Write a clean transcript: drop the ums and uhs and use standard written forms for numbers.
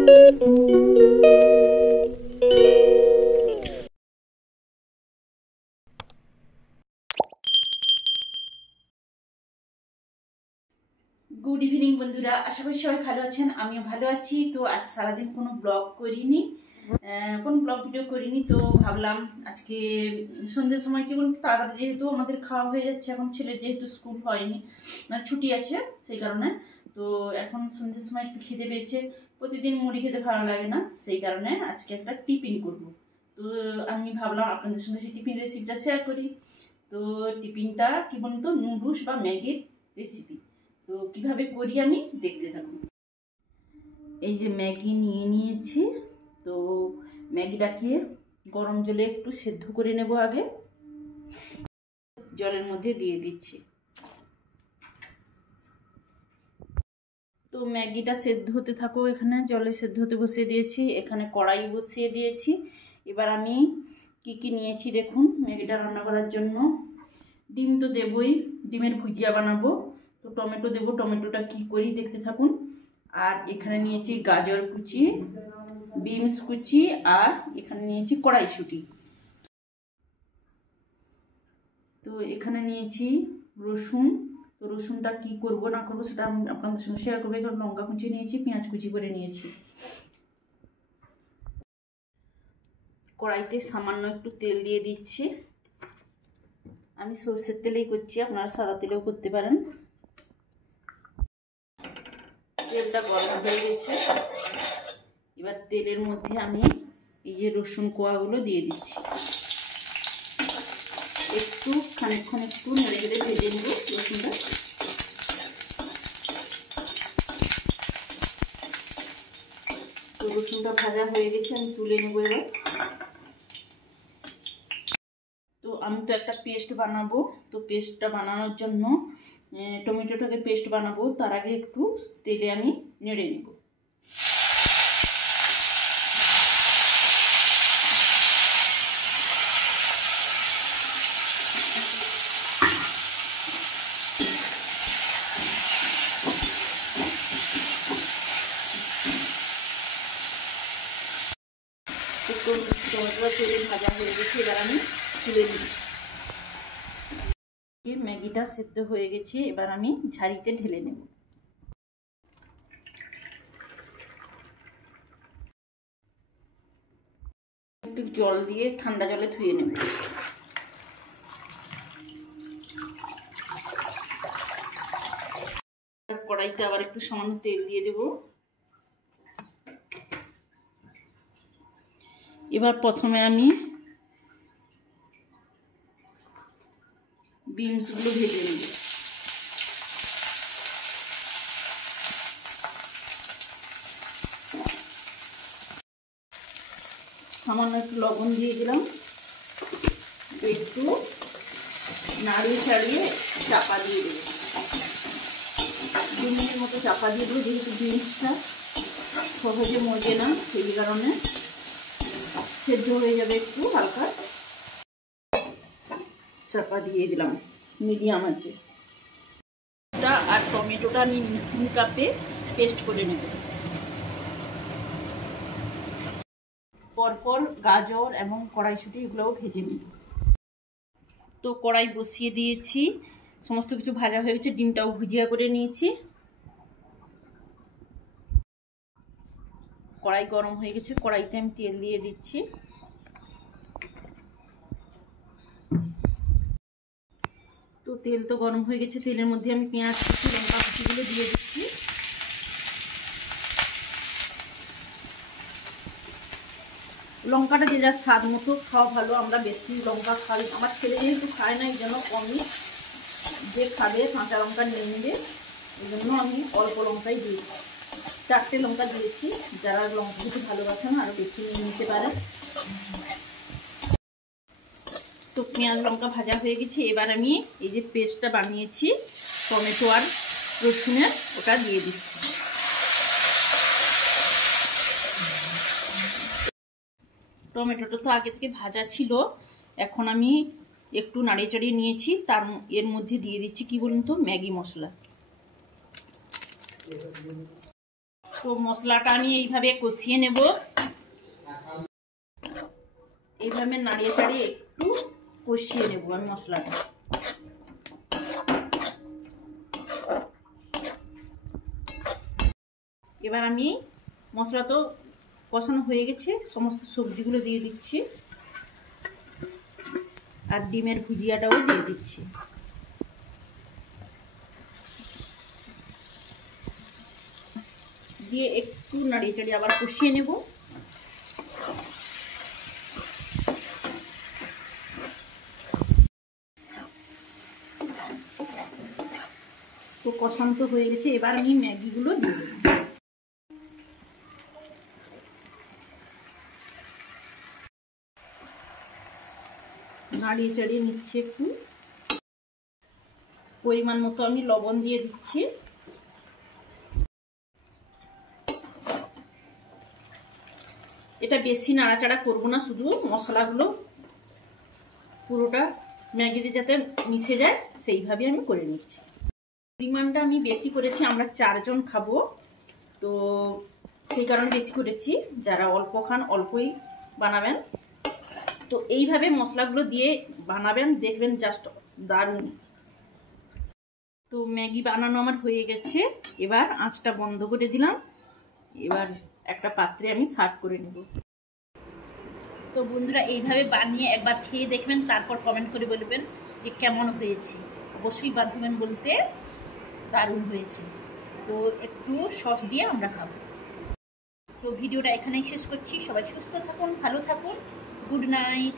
Good evening বন্ধুরা, আশা করি সবাই ভালো আছেন। আমিও ভালো আছি। তো আজ সারাদিন কোনো ব্লগ করিনি, কোনো ব্লগ ভিডিও করিনি। তো ভাবলাম আজকে সন্ধ্যের সময় কি বলতে তাড়াতাড়ি, যেহেতু আমাদের খাওয়া হয়ে যাচ্ছে, এখন ছেলের যেহেতু স্কুল হয়নি, মানে ছুটি আছে সেই কারণে। তো এখন সন্ধ্যের সময় একটু খিদে পেয়েছে, প্রতিদিন মুড়ি খেতে ভালো লাগে না, সেই কারণে আজকে একটা টিফিন করব। তো আমি ভাবলাম আপনাদের সঙ্গে সেই টিফিন রেসিপিটা শেয়ার করি। তো টিফিনটা কি বলুন তো, নুডলস বা ম্যাগির রেসিপি। তো কিভাবে করি আমি দেখতে থাকুন। এই যে ম্যাগি নিয়ে নিয়েছি। তো ম্যাগিটাকে গরম জলে একটু সেদ্ধ করে নেব। আগে জলের মধ্যে দিয়ে দিচ্ছি। তো ম্যাগিটা সেদ্ধ হতে থাকো। এখানে জলে সেদ্ধ হতে বসিয়ে দিয়েছি, এখানে কড়াই বসিয়ে দিয়েছি। এবার আমি কি কি নিয়েছি দেখুন ম্যাগিটা রান্না করার জন্য। ডিম তো দেবই, ডিমের ভুজিয়া বানাবো। তো টমেটো দেবো, টমেটোটা কি করি দেখতে থাকুন। আর এখানে নিয়েছি গাজর কুচি, বিনস কুচি, আর এখানে নিয়েছি কড়াইশুঁটি। তো এখানে নিয়েছি রসুন। তো রসুনটা কি করব না করবো সেটা আমি আপনাদের সঙ্গে শেয়ার করবো। এখানে লঙ্কা কুচি নিয়েছি, পেঁয়াজ কুচি করে নিয়েছি। কড়াইতে সামান্য একটু তেল দিয়ে দিচ্ছি। আমি সরষের তেলেই করছি, আপনারা সাদা তেলেও করতে পারেন। তেলটা গরম হয়ে গেছে। এবার তেলের মধ্যে আমি এই যে রসুন কোয়াগুলো দিয়ে দিচ্ছি। একটু খানিকক্ষণ একটু নেড়ে নেড়ে ভেজে নেব রসুনটা। তো রসুনটা ভাজা হয়ে গেছে, আমি তুলে নেব এবার। তো আমি তো একটা পেস্ট বানাবো। তো পেস্টটা বানানোর জন্য টমেটোটাকে পেস্ট বানাবো, তার আগে একটু তেলে আমি নেড়ে নেব। টমেটোটা তেলে ভাজা হয়ে গেছে, এবার আমি তুলে নিই। ম্যাগিটা সেদ্ধ হয়ে গেছে, এবার আমি ঝাড়িতে ঢেলে নেব। একটু জল দিয়ে ঠান্ডা জলে ধুয়ে নেব। কড়াইতে আবার একটু সামান্য তেল দিয়ে দেব। এবার প্রথমে আমি বিনসগুলো ভেজে নেব। সামান্য একটু লবণ দিয়ে দিলাম, একটু নাড়িয়ে ছাড়িয়ে চাপা দিয়ে দেবো। 2 মিনিট মতো চাপা দিয়ে দেবো, যেহেতু বিনসটা সহজে মজে না, সেই কারণে সেদ্ধ হয়ে যাবে একটু হালকা। চাপা দিয়ে দিলাম মিডিয়াম আছে। আর টমেটোটা আমি মিক্সিং কাপে পেস্ট করে নেব। পরপর গাজর এবং কড়াইশুঁটি এগুলোও ভেজে নিই। তো কড়াই বসিয়ে দিয়েছি, সমস্ত কিছু ভাজা হয়ে গেছে, ডিমটাও ভুজিয়া করে নিয়েছি। কড়াই গরম হয়ে গেছে, কড়াইতে আমি তেল দিয়ে দিচ্ছি। তো তেল তো গরম হয়ে গেছে, তেলের মধ্যে আমি পেঁয়াজ কুচি, লঙ্কা কুচিগুলো দিয়ে দিচ্ছি। লঙ্কাটা যে যার স্বাদ মতো খাওয়া ভালো, আমরা বেশি লঙ্কা খাই, আমার ছেলে যেহেতু খায় না এই জন্য কমই, যে খাবে কাঁচা লঙ্কা নিয়ে নেবে, এই জন্য আমি অল্প লঙ্কাই দিয়েছি। 4টে লঙ্কা দিয়েছি, যারা লঙ্কা খেতে ভালোবাসেন আরও বেশি নিয়ে নিতে পারে। তো পেঁয়াজ লঙ্কা ভাজা হয়ে গেছে, এবার আমি এই যে পেস্টটা বানিয়েছি টমেটো আর রসুনের, ওটা দিয়ে দিচ্ছি। টমেটোটা তো আগে থেকে ভাজা ছিল, এখন আমি একটু নাড়িয়ে চাড়িয়ে নিয়েছি, এর মধ্যে দিয়ে দিচ্ছি কি বলুন তো, ম্যাগি মশলা। তো মশলাটা আমি এইভাবে কষিয়ে নেব, এইভাবে নাড়িয়ে চাড়িয়ে একটু কষিয়ে নেব আমি মশলাটা। এবার আমি মশলা তো কষানো হয়ে গেছে, সমস্ত সবজিগুলো দিয়ে দিচ্ছি আর ডিমের ভুজিয়াটাও দিয়ে দিচ্ছি। দিয়ে একটু নাড়িয়ে চাড়িয়ে আবার কষিয়ে নেব। তো কষানো তো হয়ে গেছে, এবার আমি ম্যাগিগুলো দিয়ে দেব। নাড়িয়ে চাড়িয়ে নিচ্ছি একটু, পরিমাণ মতো আমি লবণ দিয়ে দিচ্ছি। এটা বেশি নাড়াচাড়া করব না, শুধু মশলাগুলো পুরোটা ম্যাগিতে যাতে মিশে যায় সেইভাবে আমি করে নিচ্ছি। পরিমাণটা আমি বেশি করেছি, আমরা 4 জন খাবো, তো সেই কারণে বেশি করেছি। যারা অল্প খান অল্পই বানাবেন। তো এইভাবে মশলাগুলো দিয়ে বানাবেন, দেখবেন জাস্ট দারুণ। তো ম্যাগি বানানো আমার হয়ে গেছে, এবার আঁচটা বন্ধ করে দিলাম। এবার একটা পাত্রে আমি সার্ভ করে নেব। তো বন্ধুরা এইভাবে বানিয়ে একবার খেয়ে দেখবেন, তারপর কমেন্ট করে বলবেন যে কেমন হয়েছে। অবশ্যই বাধ্য বলতে দারুণ হয়েছে। তো একটু সস দিয়ে আমরা খাবো। তো ভিডিওটা এখানেই শেষ করছি। সবাই সুস্থ থাকুন, ভালো থাকুন, গুড নাইট।